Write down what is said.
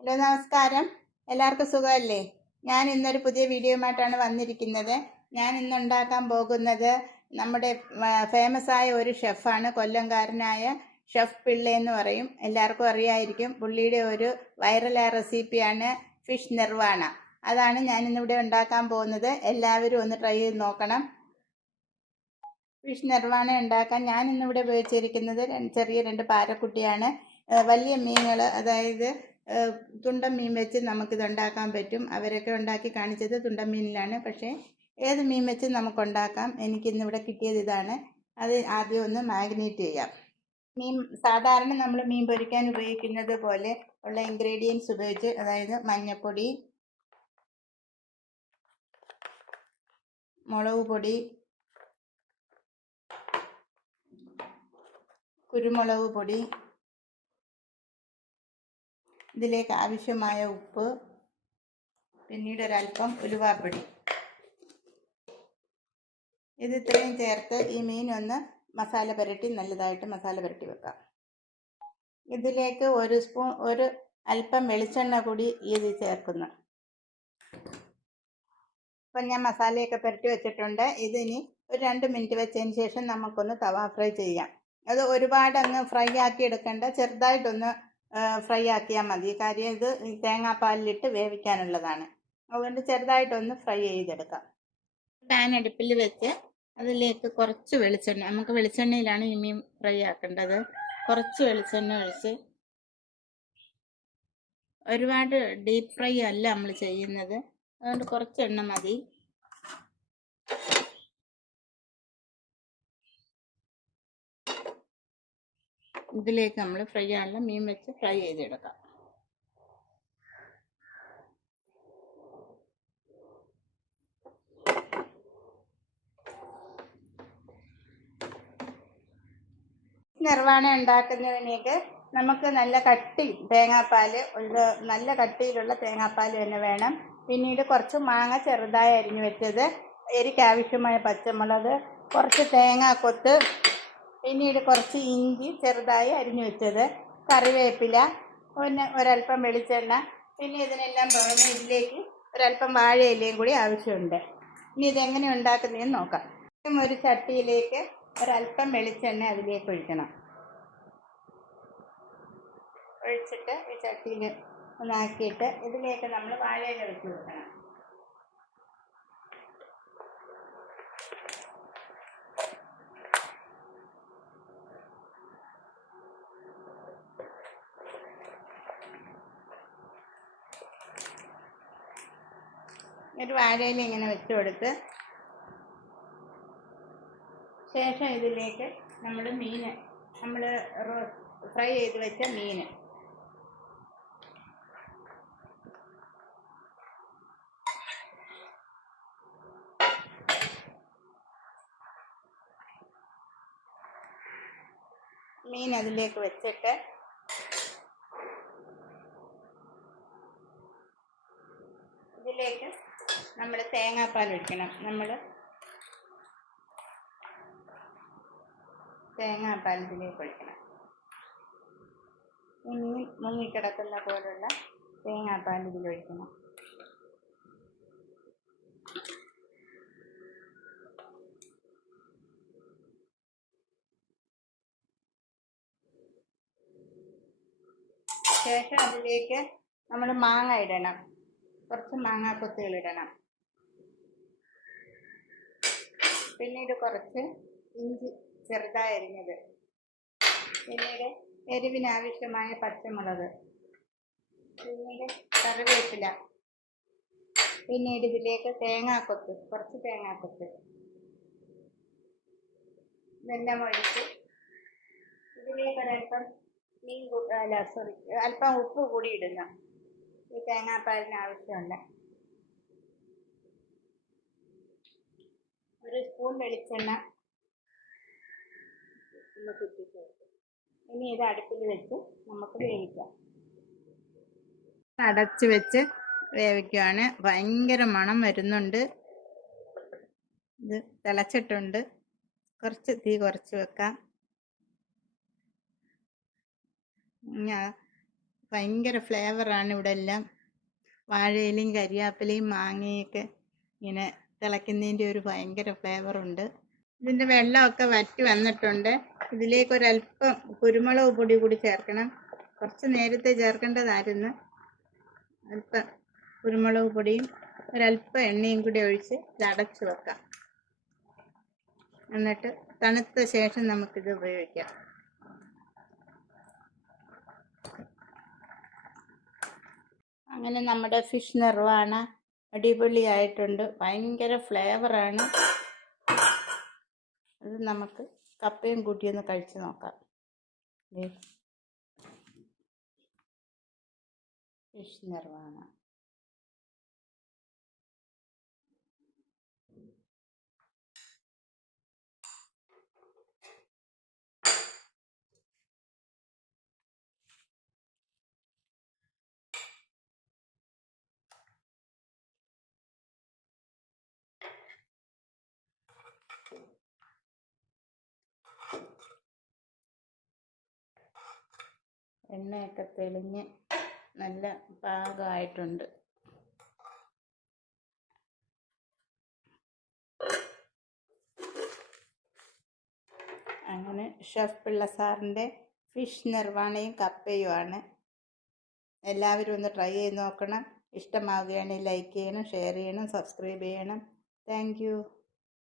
Hello, നമസ്കാരം. എല്ലാവർക്കും സുഖമല്ലേ? ഞാൻ ഇന്നൊരു പുതിയ വീഡിയോയുമായിട്ടാണ് വന്നിരിക്കുന്നത്. ഞാൻ ഇന്ന് ഉണ്ടാക്കാൻ പോകുന്നത് നമ്മുടെ ഫേമസ് ആയ ഒരു ഷെഫാണ്. കൊല്ലംകാരനായ ഷെഫ് പിള്ള എന്ന് പറയും. എല്ലാവർക്കും അറിയായിരിക്കും. പുള്ളിയുടെ ഒരു വൈറലായ റെസിപ്പിയാണ് ഫിഷ് നിർവാണ. അതാണ് ഞാൻ ഇന്നിവിടെ ഉണ്ടാക്കാൻ പോകുന്നത്. എല്ലാവരും ഒന്ന് ട്രൈ ചെയ്ത് നോക്കണം. ഫിഷ് നിർവാണ ഉണ്ടാക്കാൻ ഞാൻ ഇന്നിവിടെ ഉപയോഗിച്ചിരിക്കുന്നത് ചെറിയ 2 പാരക്കുട്ടിയാണ്. വലിയ മീനുകൾ, അതായത് തുണ്ടൻ മീൻ വെച്ച് നമുക്കിത് ഉണ്ടാക്കാൻ പറ്റും. അവരൊക്കെ ഉണ്ടാക്കി കാണിച്ചത് തുണ്ടൻ മീനിലാണ്. പക്ഷേ ഏത് മീൻ വെച്ച് നമുക്കുണ്ടാക്കാം. എനിക്കിന്നിവിടെ കിട്ടിയത് ഇതാണ്. അത് ആദ്യം ഒന്ന് മാഗ്നേറ്റ് ചെയ്യാം. മീൻ സാധാരണ നമ്മൾ മീൻ പൊരിക്കാൻ ഉപയോഗിക്കുന്നത് പോലെ ഉള്ള ഇൻഗ്രീഡിയൻസ് ഉപയോഗിച്ച്, അതായത് മഞ്ഞൾപ്പൊടി, മുളക് പൊടി, കുരുമുളക് പൊടി, ഇതിലേക്ക് ആവശ്യമായ ഉപ്പ്, പിന്നീട് ഒരല്പം ഉലുവാപ്പൊടി, ഇത് ഇത്രയും ചേർത്ത് ഈ മീനൊന്ന് മസാല പുരട്ടി നല്ലതായിട്ട് മസാല പുരട്ടി വെക്കാം. ഇതിലേക്ക് ഒരു അല്പം വെളിച്ചെണ്ണ കൂടി ഇത് ചേർക്കുന്നു. അപ്പം ഞാൻ മസാലയൊക്കെ പുരട്ടി വെച്ചിട്ടുണ്ട്. ഇതിനി ഒരു 2 മിനിറ്റ് വെച്ചതിന് ശേഷം നമുക്കൊന്ന് തവ ഫ്രൈ ചെയ്യാം. അത് ഒരുപാട് അങ്ങ് ഫ്രൈ ആക്കി എടുക്കേണ്ട, ചെറുതായിട്ടൊന്ന് ഫ്രൈ ആക്കിയാൽ മതി. കാര്യം ഇത് തേങ്ങാപ്പാലിലിട്ട് വേവിക്കാനുള്ളതാണ്. അതുകൊണ്ട് ചെറുതായിട്ടൊന്ന് ഫ്രൈ ചെയ്തെടുക്കാം. പാൻ അടുപ്പിൽ വെച്ച് അതിലേക്ക് കുറച്ച് വെളിച്ചെണ്ണ, നമുക്ക് വെളിച്ചെണ്ണയിലാണ് ഈ മീൻ ഫ്രൈ ആക്കേണ്ടത്. കുറച്ച് വെളിച്ചെണ്ണ ഒഴിച്ച്, ഒരുപാട് ഡീപ്പ് ഫ്രൈ അല്ല നമ്മൾ ചെയ്യുന്നത്, അതുകൊണ്ട് കുറച്ച് എണ്ണ മതി. ഇതിലേക്ക് നമ്മൾ ഫ്രൈ ആണല്ലോ മീൻ വെച്ച് ഫ്രൈ ചെയ്തെടുക്കാം. നിർവാണ ഉണ്ടാക്കുന്നതിനേക്ക് നമുക്ക് നല്ല കട്ടിയിലുള്ള തേങ്ങാപ്പാൽ തന്നെ വേണം. പിന്നീട് കുറച്ച് മാങ്ങ ചെറുതായി അരിഞ്ഞു വെച്ചത്, എരിക്കാവശ്യമായ പച്ചമുളക്, കുറച്ച് തേങ്ങാക്കൊത്ത്, പിന്നീട് കുറച്ച് ഇഞ്ചി ചെറുതായി അരിഞ്ഞു വെച്ചത്, കറിവേപ്പില, പിന്നെ ഒരല്പം വെളിച്ചെണ്ണ. പിന്നെ ഇതിനെല്ലാം പുറമെ ഇതിലേക്ക് ഒരല്പം വാഴയിലയും കൂടി ആവശ്യമുണ്ട്. ഇനി ഇതെങ്ങനെ ഉണ്ടാക്കുന്നതെന്ന് നോക്കാം. ഒരു ചട്ടിയിലേക്ക് ഒരല്പം വെളിച്ചെണ്ണ അതിലേക്ക് ഒഴിക്കണം. ഒഴിച്ചിട്ട് ഈ ചട്ടിയിൽ ഒന്നാക്കിയിട്ട് ഇതിലേക്ക് നമ്മൾ വാഴയില വെച്ച് കൊടുക്കണം. ഒരു വാഴയില ഇങ്ങനെ വെച്ച് കൊടുത്ത് ശേഷം ഇതിലേക്ക് നമ്മൾ ഫ്രൈ ചെയ്ത് വെച്ച മീൻ അതിലേക്ക് വെച്ചിട്ട് ഇതിലേക്ക് നമ്മൾ തേങ്ങാപ്പാൽ ഒഴിക്കണം. തേങ്ങാപ്പാൽ ഇതിലേക്ക് ഒഴിക്കണം. ഈ മീൻ മുങ്ങിക്കിടക്കുന്ന പോലുള്ള തേങ്ങാപ്പാൽ ഇതിലൊഴിക്കണം. ശേഷം അതിലേക്ക് നമ്മൾ മാങ്ങ ഇടണം. കുറച്ച് മാങ്ങാക്കൊത്തുകൾ ഇടണം. പിന്നീട് കുറച്ച് ഇഞ്ചി ചെറുതായി അരിഞ്ഞത്, പിന്നീട് എരിവിനാവശ്യമായ പച്ചമുളക്, പിന്നീട് കറിവേപ്പില, പിന്നീട് ഇതിലേക്ക് കുറച്ച് തേങ്ങാക്കൊത്ത് ഇതെല്ലാം ഒഴിച്ച് ഇതിലേക്ക് ഒരല്പം അല്പം ഉപ്പ് കൂടി ഇടുന്ന ഈ തേങ്ങാപ്പാലിന് ആവശ്യമുണ്ട്. ഒരു സ്പൂൺ വെളിച്ചെണ്ണ ഒന്ന് ചുറ്റിച്ചേർത്ത് ഇനി ഇത് അടുപ്പിൽ വെച്ച് നമുക്ക് വേവിക്കാം. അടച്ച് വെച്ച് വേവിക്കുകയാണ്. ഭയങ്കര മണം വരുന്നുണ്ട്. ഇത് തിളച്ചിട്ടുണ്ട്. തീ കുറച്ച് വെക്കാം. ഭയങ്കര ഫ്ലേവറാണ് ഇവിടെ എല്ലാം. വാഴയിലയും കരിയാപ്പിലയും മാങ്ങയൊക്കെ ഇങ്ങനെ തിളയ്ക്കുന്നതിൻ്റെ ഒരു ഭയങ്കര ഫ്ലേവറുണ്ട്. ഇതിൻ്റെ വെള്ളമൊക്കെ വറ്റി വന്നിട്ടുണ്ട്. ഇതിലേക്ക് ഒരല്പം കുരുമുളക് പൊടി കൂടി ചേർക്കണം. കുറച്ച് നേരത്തെ ചേർക്കേണ്ടതായിരുന്നു. അല്പം കുരുമുളക് പൊടിയും ഒരല്പം എണ്ണയും കൂടി ഒഴിച്ച് ഇത് അടച്ചു വെക്കാം. എന്നിട്ട് തണുത്ത ശേഷം നമുക്കിത് ഉപയോഗിക്കാം. അങ്ങനെ നമ്മുടെ ഫിഷ് നിർവാണ അടിപൊളിയായിട്ടുണ്ട്. ഭയങ്കര ഫ്ലേവറാണ്. അത് നമുക്ക് കപ്പയും കൂട്ടിയൊന്ന് കഴിച്ച് നോക്കാം. ഫിഷ് നിർവാണ എണ്ണയൊക്കെ തെളിഞ്ഞ് നല്ല പാകമായിട്ടുണ്ട്. അങ്ങനെ ഷെഫ് പിള്ള സാറിൻ്റെ ഫിഷ് നിർവാണയും കപ്പയുമാണ്. എല്ലാവരും ഒന്ന് ട്രൈ ചെയ്ത് നോക്കണം. ഇഷ്ടമാവുകയാണെങ്കിൽ ലൈക്ക് ചെയ്യണം, ഷെയർ ചെയ്യണം, സബ്സ്ക്രൈബ് ചെയ്യണം. Thank you.